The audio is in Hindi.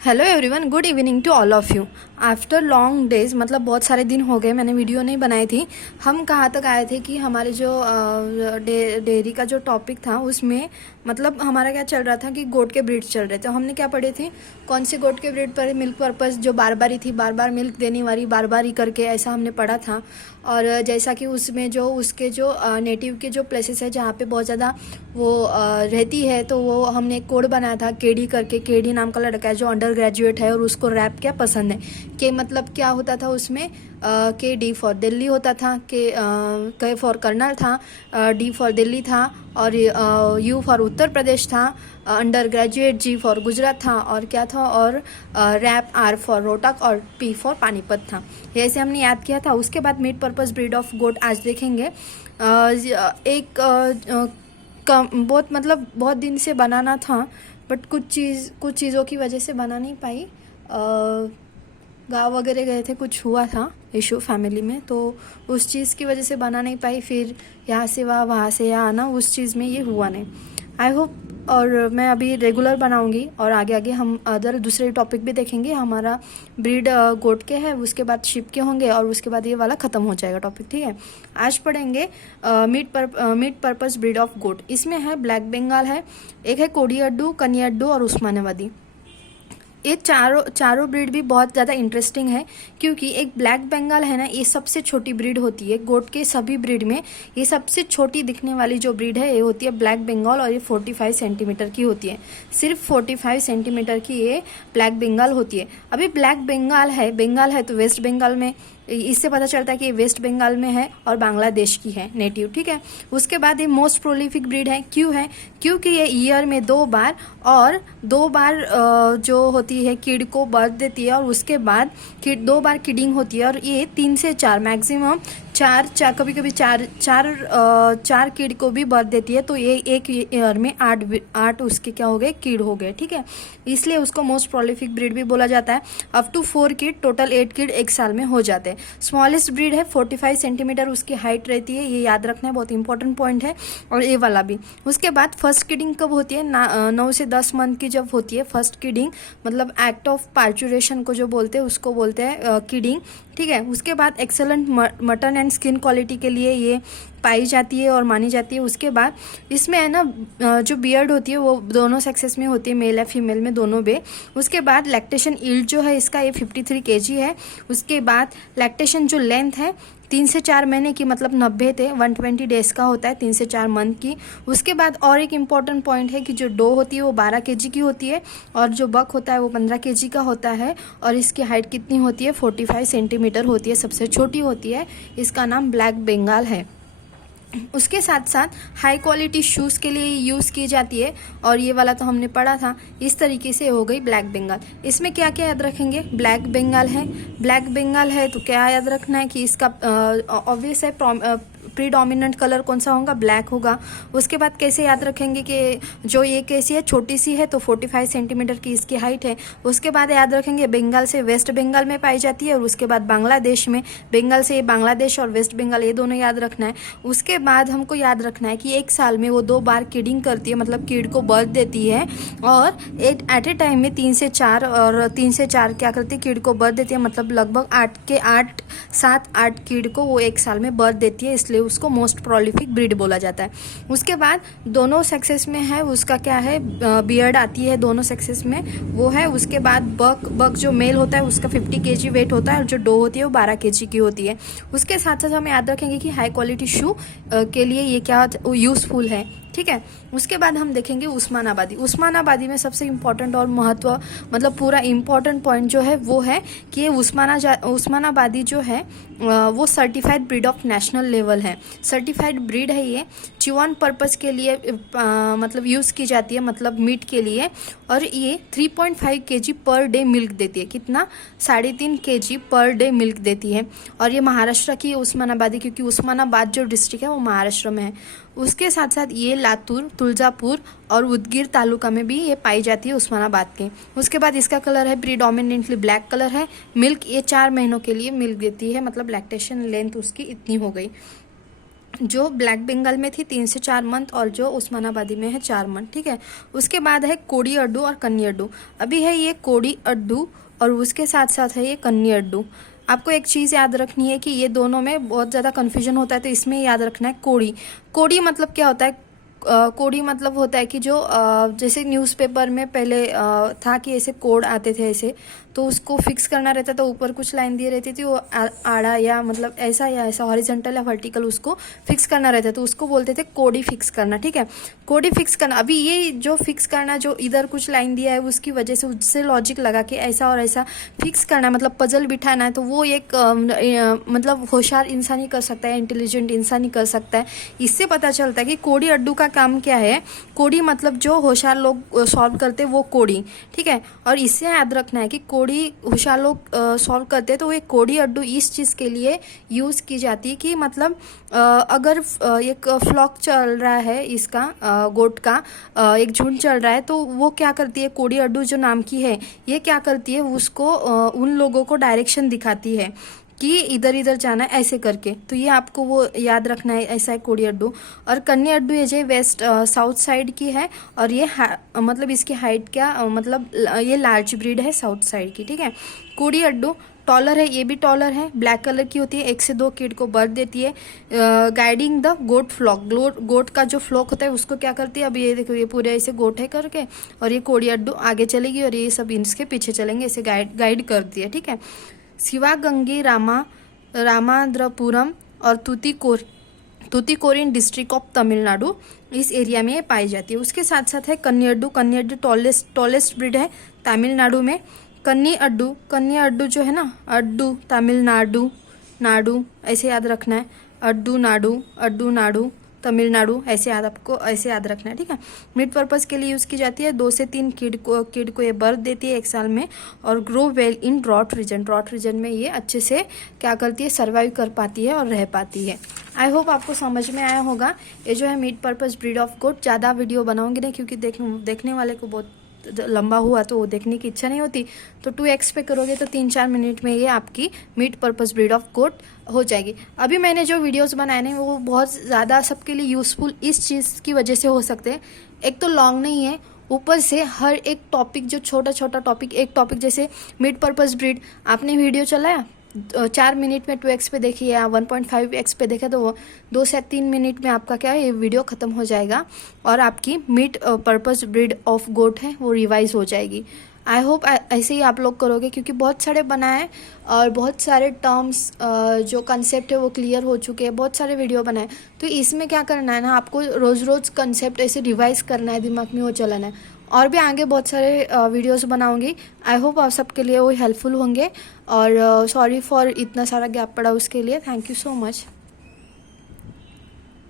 Hello everyone, good evening to all of you. After long days, मतलब बहुत सारे दिन हो गए मैंने वीडियो नहीं बनाई थी। हम कहाँ तक आए थे कि हमारे जो डेयरी का जो टॉपिक था उसमें मतलब हमारा क्या चल रहा था कि गोट के ब्रीड चल रहे थे। हमने क्या पढ़े थे, कौन सी गोट के ब्रीड पर मिल्क पर्पस जो बार बारी थी, बार बार मिल्क देने वाली, बार बारी करके ऐसा हमने पढ़ा था। और जैसा कि उसमें जो उसके जो नेटिव के जो प्लेसेस है जहाँ पे बहुत ज़्यादा वो रहती है, तो वो हमने एक कोड बनाया था केडी करके। केडी नाम का लड़का है जो अंडर ग्रेजुएट है और उसको रैप क्या पसंद है। के मतलब क्या होता था उसमें, के डी फॉर दिल्ली होता था, के फॉर कर्नल था, डी फॉर दिल्ली था, और यू फॉर उत्तर प्रदेश था, under graduate G for Gujarat था, और क्या था, और रैप आर फॉर रोहतक, और पी फॉर पानीपत था। ऐसे हमने याद किया था। उसके बाद meat purpose breed of goat आज देखेंगे। एक बहुत मतलब बहुत दिन से बनाना था, बट कुछ चीज़ों की वजह से बना नहीं पाई। गाँव वगैरह गए थे, कुछ हुआ था इशू फैमिली में, तो उस चीज़ की वजह से बना नहीं पाई। फिर यहाँ से वहाँ से यहाँ आना, उस चीज़ में ये हुआ नहीं। आई होप, और मैं अभी रेगुलर बनाऊंगी और आगे आगे हम अदर दूसरे टॉपिक भी देखेंगे। हमारा ब्रीड गोट के है, उसके बाद शिप के होंगे, और उसके बाद ये वाला ख़त्म हो जाएगा टॉपिक, ठीक है। आज पढ़ेंगे meat purpose breed of goat. इसमें है ब्लैक बंगाल है, एक है कोडियाडू, कनियाडू और उस्मानाबादी। ये चारों ब्रीड भी बहुत ज़्यादा इंटरेस्टिंग है, क्योंकि एक ब्लैक बंगाल है ना, ये सबसे छोटी ब्रीड होती है गोट के सभी ब्रीड में। ये सबसे छोटी दिखने वाली जो ब्रीड है ये होती है ब्लैक बंगाल, और ये 45 सेंटीमीटर की होती है। सिर्फ 45 सेंटीमीटर की ये ब्लैक बंगाल होती है। अभी ब्लैक बंगाल है तो वेस्ट बंगाल में, इससे पता चलता है कि ये वेस्ट बंगाल में है और बांग्लादेश की है नेटिव, ठीक है। उसके बाद ये मोस्ट प्रोलिफिक ब्रीड है। क्यों है? क्योंकि ये ईयर में दो बार जो होती है किड को बर्थ देती है, और उसके बाद दो बार किडिंग होती है, और ये 3 से 4 मैक्सिमम कभी कभी चार किड को भी बर्थ देती है। तो ये एक ईयर में 8 उसके क्या हो गए, किड हो गए, ठीक है। इसलिए उसको मोस्ट प्रोलिफिक ब्रीड भी बोला जाता है। Up to 4 kid, total 8 kid एक साल में हो जाते हैं। स्मॉलेस्ट ब्रीड है, 45 सेंटीमीटर उसकी हाइट रहती है। ये याद रखना है, बहुत इंपॉर्टेंट पॉइंट है। और ये वाला भी। उसके बाद फर्स्ट किडिंग कब होती है? 9 से 10 मंथ की जब होती है फर्स्ट किडिंग, मतलब एक्ट ऑफ पार्चुरेशन को जो बोलते हैं उसको बोलते हैं किडिंग, ठीक है। उसके बाद excellent mutton and skin quality के लिए ये पाई जाती है और मानी जाती है। उसके बाद इसमें है ना जो बियर्ड होती है वो दोनों सेक्सेस में होती है, मेल या फीमेल में, दोनों में। उसके बाद लैक्टेशन ईल्ड जो है इसका ये 53 kg है। उसके बाद लैक्टेशन जो लेंथ है 3 से 4 महीने की, मतलब 90 थे 120 डेज का होता है, 3 से 4 मंथ की। उसके बाद और एक इम्पॉर्टेंट पॉइंट है कि जो डो होती है वो 12 kg की होती है, और जो बक होता है वो 15 kg का होता है। और इसकी हाइट कितनी होती है? 45 सेंटीमीटर होती है, सबसे छोटी होती है। इसका नाम ब्लैक बंगाल है। उसके साथ साथ हाई क्वालिटी शूज़ के लिए यूज़ की जाती है, और ये वाला तो हमने पढ़ा था। इस तरीके से हो गई ब्लैक बंगाल। इसमें क्या क्या याद रखेंगे? ब्लैक बंगाल है तो क्या याद रखना है कि इसका ऑब्वियस है प्रीडोमिनेंट कलर कौन सा होगा? ब्लैक होगा। उसके बाद कैसे याद रखेंगे कि जो ये कैसी है, छोटी सी है, तो 45 सेंटीमीटर की इसकी हाइट है। उसके बाद याद रखेंगे बंगाल से वेस्ट बंगाल में पाई जाती है, और उसके बाद बांग्लादेश में। बंगाल से बांग्लादेश और वेस्ट बंगाल ये दोनों याद रखना है। उसके बाद हमको याद रखना है कि एक साल में वो 2 बार किडिंग करती है, मतलब किड को बर्थ देती है, और एट ए टाइम में 3 से 4 और 3 से 4 क्या करती है, किड को बर्थ देती है, मतलब लगभग 7-8 किड को वो एक साल में बर्थ देती है। इसलिए उसको मोस्ट प्रोलिफिक ब्रीड बोला जाता है। उसके बाद दोनों सेक्सेस में है उसका क्या है, बियर्ड आती है दोनों सेक्सेस में, वो है। उसके बाद बक जो मेल होता है उसका 50 kg वेट होता है, और जो डो होती है वो 12 kg की होती है। उसके साथ साथ हमें याद रखेंगे कि हाई क्वालिटी शू के लिए ये क्या यूजफुल है, ठीक है। उसके बाद हम देखेंगे उस्मानाबादी में सबसे इम्पोर्टेंट और महत्व, मतलब पूरा इम्पोर्टेंट पॉइंट जो है वो है कि ये उस्मानाबादी जो है वो certified breed of national level है। सर्टिफाइड ब्रीड है ये, च्यूअन पर्पस के लिए मतलब यूज़ की जाती है, मतलब मीट के लिए। और ये 3.5 kg पर डे मिल्क देती है। कितना? 3.5 kg पर डे मिल्क देती है। और ये महाराष्ट्र की उस्मानाबादी, क्योंकि उस्मानाबाद जो डिस्ट्रिक्ट है वो महाराष्ट्र में है। उसके साथ साथ ये लातूर, तुलजापुर और उदगीर तालुका में भी ये पाई जाती है उस्मानाबाद के। उसके बाद इसका कलर है प्रीडोमिनेंटली ब्लैक कलर है। मिल्क ये 4 महीनों के लिए मिल्क देती है, मतलब लैक्टेशन लेंथ उसकी इतनी हो गई। जो ब्लैक बंगाल में थी 3 से 4 मंथ, और जो उस्मानाबादी में है 4 मंथ, ठीक है। उसके बाद है कोड़ी अड्डू और कन्नी अड्डू। अभी है ये कोड़ी अड्डू और उसके साथ साथ है ये कन्नी अड्डू। आपको एक चीज़ याद रखनी है कि ये दोनों में बहुत ज़्यादा कन्फ्यूजन होता है, तो इसमें याद रखना है कोड़ी। कोड़ी मतलब क्या होता है? कोड़ी मतलब होता है कि जो जैसे न्यूज़पेपर में पहले था कि ऐसे कोड आते थे ऐसे, तो उसको फिक्स करना रहता था। ऊपर कुछ लाइन दी रहती थी, वो आड़ा या मतलब ऐसा या ऐसा हॉरिजॉन्टल या वर्टिकल उसको फिक्स करना रहता था, तो उसको बोलते थे कोडी फिक्स करना, ठीक है। कोडी फिक्स करना। अभी ये जो फिक्स करना, जो इधर कुछ लाइन दिया है उसकी वजह से उससे लॉजिक लगा के ऐसा और ऐसा फिक्स करना, मतलब पजल बिठाना है, तो वो एक मतलब होशियार इंसान ही कर सकता है, इंटेलिजेंट इंसान ही कर सकता है। इससे पता चलता है कि कोड़ी अड्डू का काम क्या है। कोड़ी मतलब जो होशियार लोग सॉल्व करते हैं वो कोड़ी, ठीक है। और इससे याद रखना है कि कोड़ी होशियार लोग सॉल्व करते हैं, तो ये कोड़ी अड्डू इस चीज़ के लिए यूज़ की जाती है कि मतलब अगर एक फ्लॉक चल रहा है इसका गोट का, एक झुंड चल रहा है, तो वो क्या करती है, कोड़ी अड्डू जो नाम की है, ये क्या करती है, उसको उन लोगों को डायरेक्शन दिखाती है कि इधर इधर जाना है ऐसे करके। तो ये आपको वो याद रखना है, ऐसा है कोड़ी अड्डू। और कन्नी अड्डू ये जो वेस्ट साउथ साइड की है, और ये मतलब इसकी हाइट क्या मतलब ये लार्ज ब्रीड है साउथ साइड की, ठीक है। कोड़ी अड्डू टॉलर है, ये भी टॉलर है, ब्लैक कलर की होती है, 1 से 2 किड को बर्थ देती है। गाइडिंग द गोट फ्लॉक, गोट का जो फ्लॉक होता है उसको क्या करती है, अब ये देखो ये पूरे ऐसे गोट है करके, और ये कोड़ी अड्डू आगे चलेगी और ये सब इसके पीछे चलेंगे, ऐसे गाइड करती है, ठीक है। शिवागंगी रामाद्रपुरम और तूतीकोरिन डिस्ट्रिक्ट ऑफ तमिलनाडु, इस एरिया में ये पाई जाती है। उसके साथ साथ है कन्नी अड्डू। कन्नी अड्डू टॉलेस्ट ब्रीड है तमिलनाडु में। कन्नी अड्डू जो है ना, अड्डू तमिलनाडु नाडु ऐसे याद रखना है, अड्डू नाडु तमिलनाडु, ऐसे याद रखना है, ठीक है। मीट पर्पस के लिए यूज़ की जाती है। 2 से 3 किड को ये बर्थ देती है 1 साल में, और grow well in drought region में ये अच्छे से क्या करती है, सर्वाइव कर पाती है और रह पाती है। आई होप आपको समझ में आया होगा। ये जो है meat purpose breed of goat. ज़्यादा वीडियो बनाऊंगी नहीं, क्योंकि देखने वाले को बहुत लंबा हुआ तो वो देखने की इच्छा नहीं होती, तो 2x पे करोगे तो 3-4 मिनट में ये आपकी meat purpose breed of goat हो जाएगी। अभी मैंने जो वीडियोस बनाए हैं वो बहुत ज़्यादा सबके लिए यूज़फुल इस चीज़ की वजह से हो सकते हैं। एक तो लॉन्ग नहीं है, ऊपर से हर एक टॉपिक, जो छोटा टॉपिक, एक टॉपिक जैसे मीट पर्पस ब्रीड, आपने वीडियो चलाया 4 मिनट में 2x पे देखिए या 1.5x पे देखे, तो 2 से 3 मिनट में आपका क्या है, ये वीडियो ख़त्म हो जाएगा और आपकी meat purpose breed of goat है वो रिवाइज हो जाएगी। आई होप ऐसे ही आप लोग करोगे, क्योंकि बहुत सारे बनाए और बहुत सारे टर्म्स जो कंसेप्ट है वो क्लियर हो चुके हैं, बहुत सारे वीडियो बनाए। तो इसमें क्या करना है ना, आपको रोज़ कंसेप्ट ऐसे रिवाइज करना है, दिमाग में वो चलाना है। और भी आगे बहुत सारे वीडियोस बनाऊंगी। आई होप आप सबके लिए वो हेल्पफुल होंगे, और सॉरी फॉर इतना सारा गैप पड़ा उसके लिए। Thank you so much.